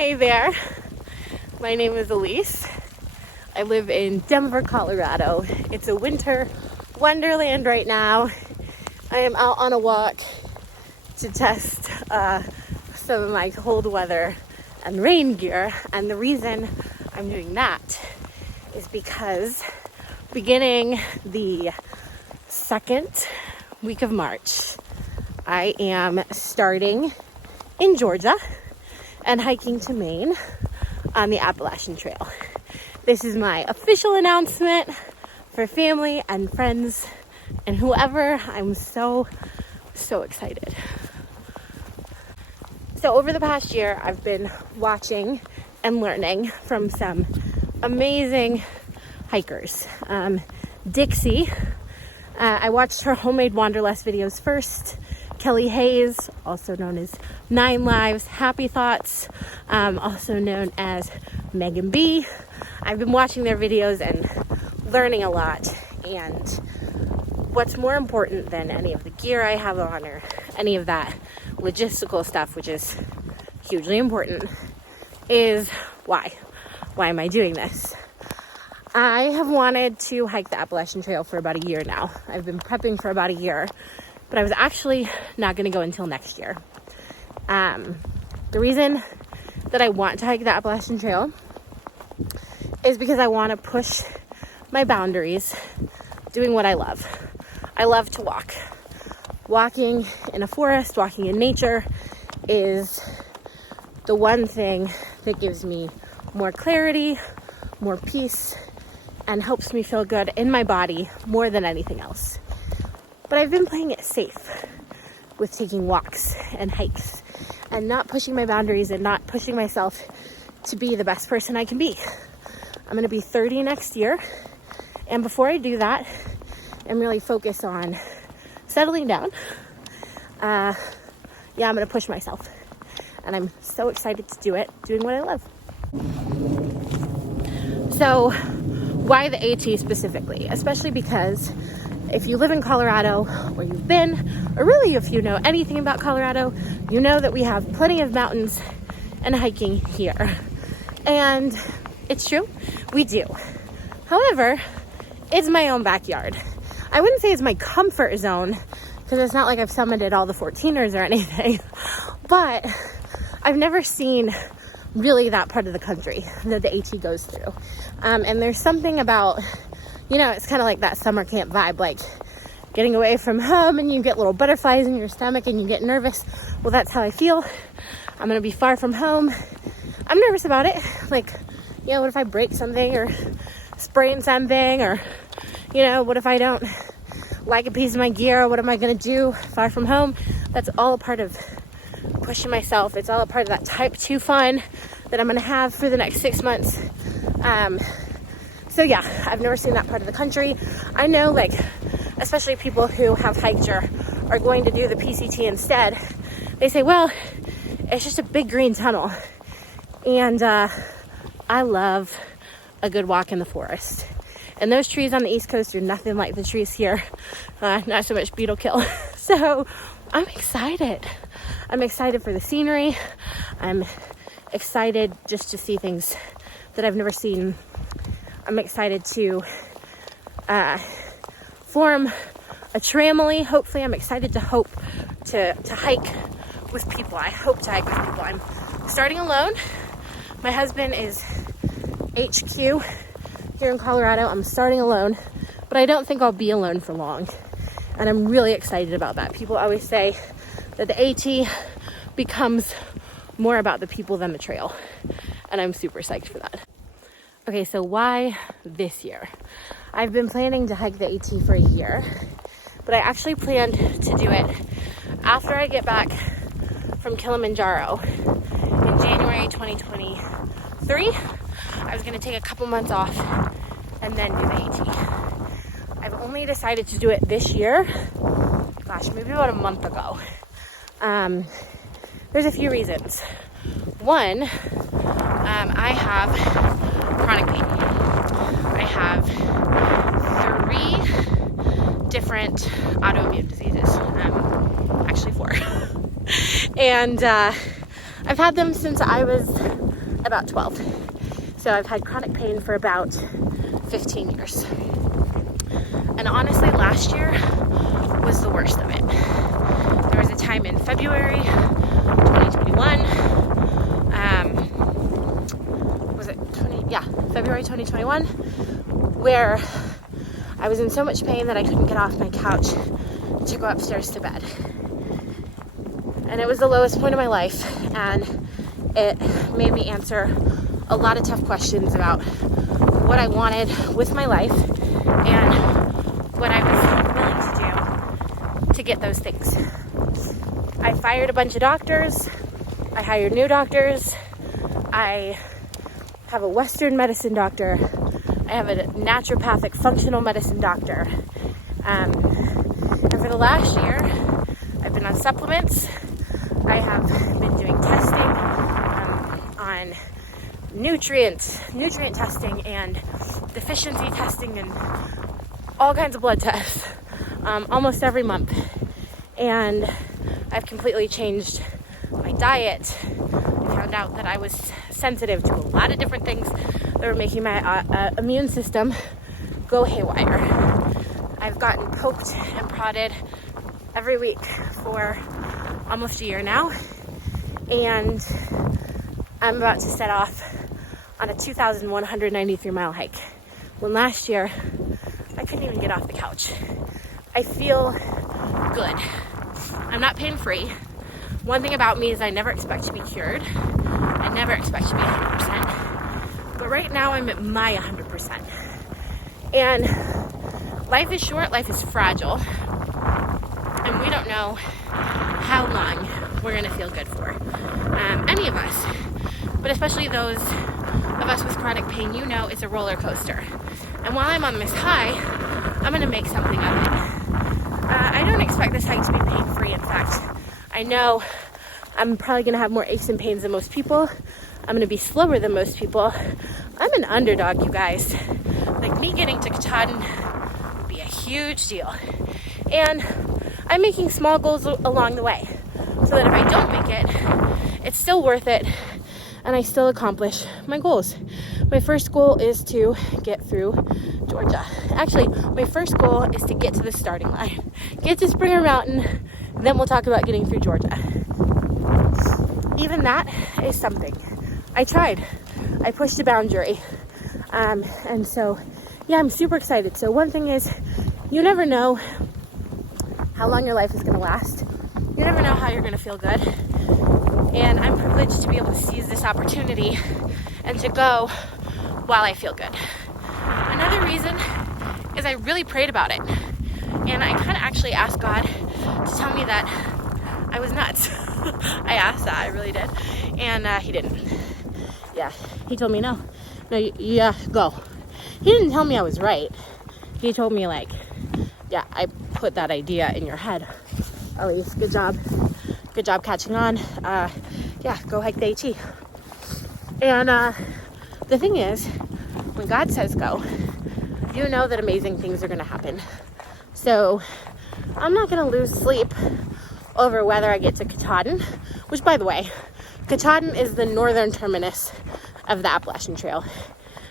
Hey there, my name is Elise. I live in Denver, Colorado. It's a winter wonderland right now. I am out on a walk to test some of my cold weather and rain gear, and the reason I'm doing that is because beginning the second week of March, I am starting in Georgia and hiking to Maine on the Appalachian Trail. This is my official announcement for family and friends and whoever. I'm so excited. So over the past year, I've been watching and learning from some amazing hikers. Dixie, I watched her homemade wanderlust videos first. Kelly Hayes, also known as 9 Lives, Happy Thoughts, also known as Megan B. I've been watching their videos and learning a lot. And what's more important than any of the gear I have on or any of that logistical stuff, which is hugely important, is why. Why am I doing this? I have wanted to hike the Appalachian Trail for about a year now. I've been prepping for about a year, but I was actually not going to go until next year. The reason that I want to hike the Appalachian Trail is because I want to push my boundaries doing what I love. I love to walk. Walking in a forest, walking in nature is the one thing that gives me more clarity, more peace, and helps me feel good in my body more than anything else. But I've been playing it safe with taking walks and hikes and not pushing my boundaries and not pushing myself to be the best person I can be. I'm going to be 30 next year. And before I do that, I'm really focused on settling down. I'm going to push myself. And I'm so excited to do it, doing what I love. So why the AT specifically? Especially because if you live in Colorado, or you've been, or really if you know anything about Colorado, you know that we have plenty of mountains and hiking here. And it's true, we do. However, it's my own backyard. I wouldn't say it's my comfort zone, because it's not like I've summited all the 14ers or anything, but I've never seen really that part of the country that the AT goes through. And there's something about, it's kind of like that summer camp vibe, like getting away from home and you get little butterflies in your stomach and you get nervous. Well, that's how I feel. I'm going to be far from home. I'm nervous about it. Like, what if I break something or sprain something, or, what if I don't like a piece of my gear? What am I going to do far from home? That's all a part of pushing myself. It's all a part of that type 2 fun that I'm going to have for the next 6 months. So yeah, I've never seen that part of the country. I know, especially people who have hiked or are going to do the PCT instead, they say, well, it's just a big green tunnel. And I love a good walk in the forest. And those trees on the East Coast are nothing like the trees here. Not so much beetle kill. So I'm excited. I'm excited for the scenery. I'm excited just to see things that I've never seen. I'm excited to form a tramily. Hopefully, I'm excited to hike with people. I hope to hike with people. I'm starting alone. My husband is HQ here in Colorado. I'm starting alone, but I don't think I'll be alone for long. And I'm really excited about that. People always say that the AT becomes more about the people than the trail. And I'm super psyched for that. Okay, so why this year? I've been planning to hike the AT for a year, but I actually planned to do it after I get back from Kilimanjaro in January 2023. I was going to take a couple months off and then do the AT. I've only decided to do it this year, maybe about a month ago. There's a few reasons. One, I have chronic pain. I have 3 different autoimmune diseases, actually 4. And I've had them since I was about 12. So I've had chronic pain for about 15 years. And honestly, last year was the worst of it. There was a time in February 2021, February 2021, where I was in so much pain that I couldn't get off my couch to go upstairs to bed. And it was the lowest point of my life, and it made me answer a lot of tough questions about what I wanted with my life and what I was willing to do to get those things. I fired a bunch of doctors. I hired new doctors. I have a Western medicine doctor. I have a naturopathic functional medicine doctor. And for the last year, I've been on supplements. I have been doing testing on nutrient testing and deficiency testing and all kinds of blood tests almost every month. And I've completely changed my diet. I found out that I was sensitive to a lot of different things that were making my immune system go haywire. I've gotten poked and prodded every week for almost a year now, and I'm about to set off on a 2,193 mile hike. When last year, I couldn't even get off the couch. I feel good. I'm not pain-free. One thing about me is I never expect to be cured. I never expect to be 100%. But right now I'm at my 100%. And life is short, life is fragile. And we don't know how long we're gonna feel good for. Any of us. But especially those of us with chronic pain, you know it's a roller coaster. And while I'm on this high, I'm gonna make something of it. I don't expect this hike to be pain-free. In fact, I know I'm probably gonna have more aches and pains than most people. I'm gonna be slower than most people. I'm an underdog, you guys. Like, me getting to Katahdin would be a huge deal. And I'm making small goals along the way, so that if I don't make it, it's still worth it, and I still accomplish my goals. My first goal is to get through Georgia. Actually, my first goal is to get to the starting line. Get to Springer Mountain, then we'll talk about getting through Georgia. Even that is something. I tried. I pushed a boundary. And so, yeah, I'm super excited. So one thing is, you never know how long your life is going to last. You never know how you're going to feel good. And I'm privileged to be able to seize this opportunity and to go while I feel good. Another reason is I really prayed about it. And I kind of actually asked God to tell me that I was nuts. I asked that, I really did. And he didn't. Yeah, he told me no, go. He didn't tell me I was right. He told me, like, yeah, I put that idea in your head. Elise, good job. Good job catching on. Yeah, go hike the AT. And the thing is, when God says go, you know that amazing things are going to happen. So I'm not going to lose sleep over whether I get to Katahdin, which, by the way, Katahdin is the northern terminus of the Appalachian Trail.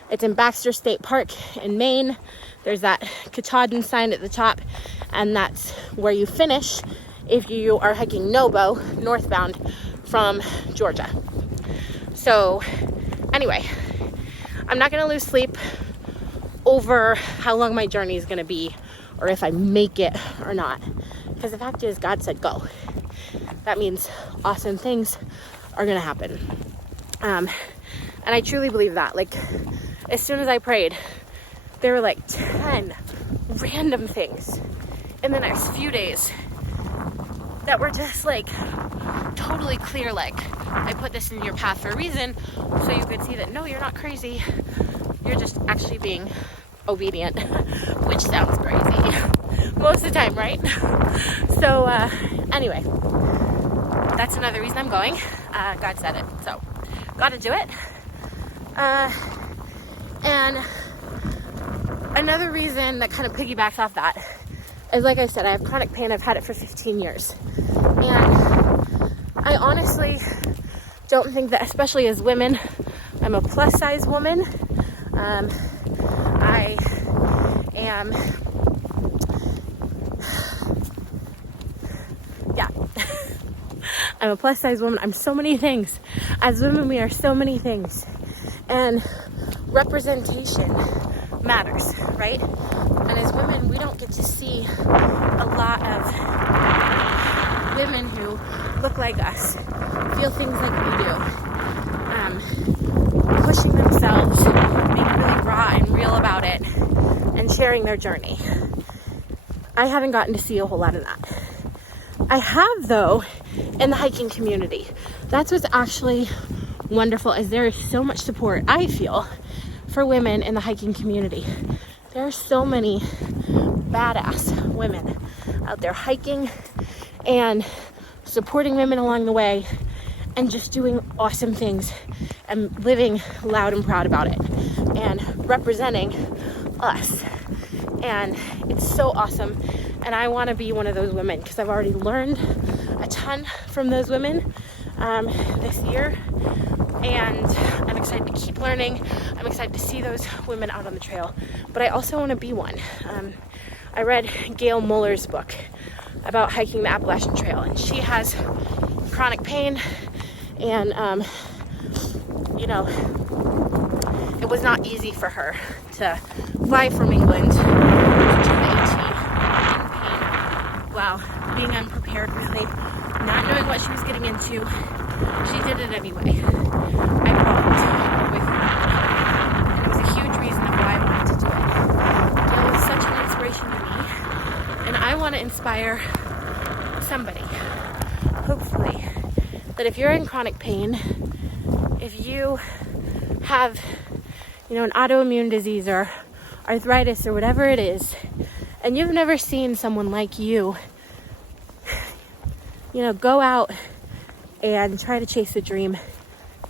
It's in Baxter State Park in Maine. There's that Katahdin sign at the top, and that's where you finish if you are hiking Nobo northbound from Georgia. So anyway, I'm not going to lose sleep over how long my journey is going to be or if I make it or not, because the fact is, God said go. That means awesome things are going to happen. And I truly believe that. Like, as soon as I prayed, there were like 10 random things in the next few days that were just like totally clear. Like, I put this in your path for a reason, so you could see that no, you're not crazy. You're just actually being obedient, which sounds crazy most of the time, right? So anyway, that's another reason I'm going. God said it, so gotta do it. And another reason that kind of piggybacks off that is, like I said, I have chronic pain. I've had it for 15 years. And I honestly don't think that, especially as women, I'm a plus size woman. I am, yeah, I'm a plus size woman. I'm so many things. As women, we are so many things. And representation matters, right? And as women, we don't get to see a lot of women who look like us, feel things like we do, pushing themselves, being really raw and real about it, and sharing their journey. I haven't gotten to see a whole lot of that. I have, though, in the hiking community. That's what's actually wonderful, is there is so much support, I feel, for women in the hiking community. There are so many badass women out there hiking and supporting women along the way and just doing awesome things and living loud and proud about it and representing us. And it's so awesome. And I want to be one of those women because I've already learned a ton from those women this year. And I'm excited to keep learning. I'm excited to see those women out on the trail. But I also want to be one. I read Gail Muller's book about hiking the Appalachian Trail, and she has chronic pain, and it was not easy for her to fly from England to do the AT in pain while being unprepared, really not knowing what she was getting into. She did it anyway. I walked with her, and it was a huge reason of why I wanted to do it. Gail was such an inspiration to me, and I want to inspire somebody, hopefully, that if you're in chronic pain, if you have, an autoimmune disease or arthritis or whatever it is, and you've never seen someone like you, go out and try to chase a dream,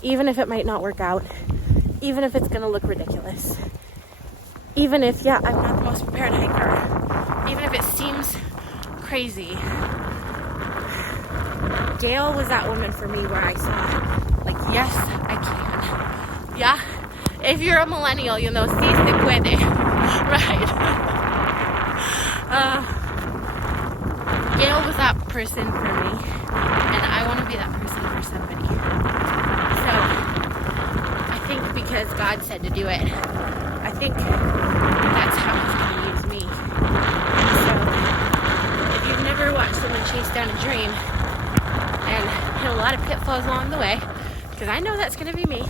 even if it might not work out, even if it's going to look ridiculous, even if, I'm not the most prepared hiker, even if it seems crazy. Gail was that woman for me where I saw, yes, I can. Yeah? If you're a millennial, sí se puede, right? Gail was that person for me, and I want to be that person for somebody. So, I think because God said to do it, I think that's how He's going to use me. So, if you've never watched someone chase down a dream and hit a lot of pitfalls along the way, because I know that's going to be me,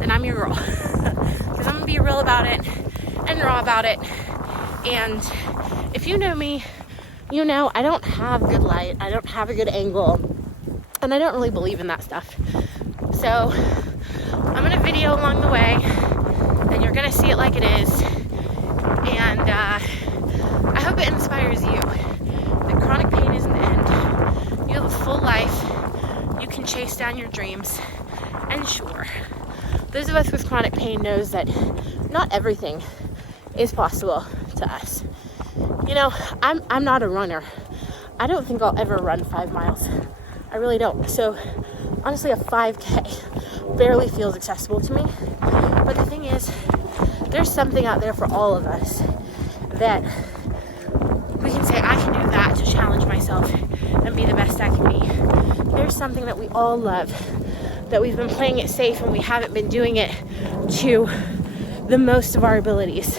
then I'm your girl. Because I'm going to be real about it and raw about it. And if you know me, I don't have good light, I don't have a good angle, and I don't really believe in that stuff. So I'm going to video along the way, and you're going to see it like it is. And I hope it inspires you that chronic pain isn't the end. You have a full life. You can chase down your dreams. And sure, those of us with chronic pain knows that not everything is possible to us. I'm not a runner. I don't think I'll ever run 5 miles. I really don't. So honestly, a 5K barely feels accessible to me. But the thing is, there's something out there for all of us that we can say, I can do that to challenge myself and be the best I can be. There's something that we all love, that we've been playing it safe and we haven't been doing it to the most of our abilities.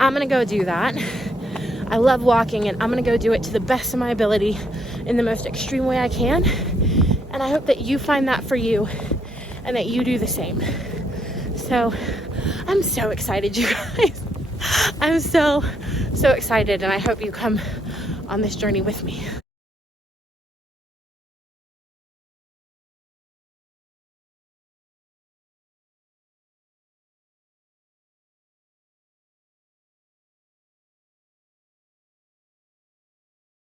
I'm going to go do that. I love walking, and I'm going to go do it to the best of my ability in the most extreme way I can. And I hope that you find that for you and that you do the same. So I'm so excited, you guys. I'm so excited, and I hope you come on this journey with me.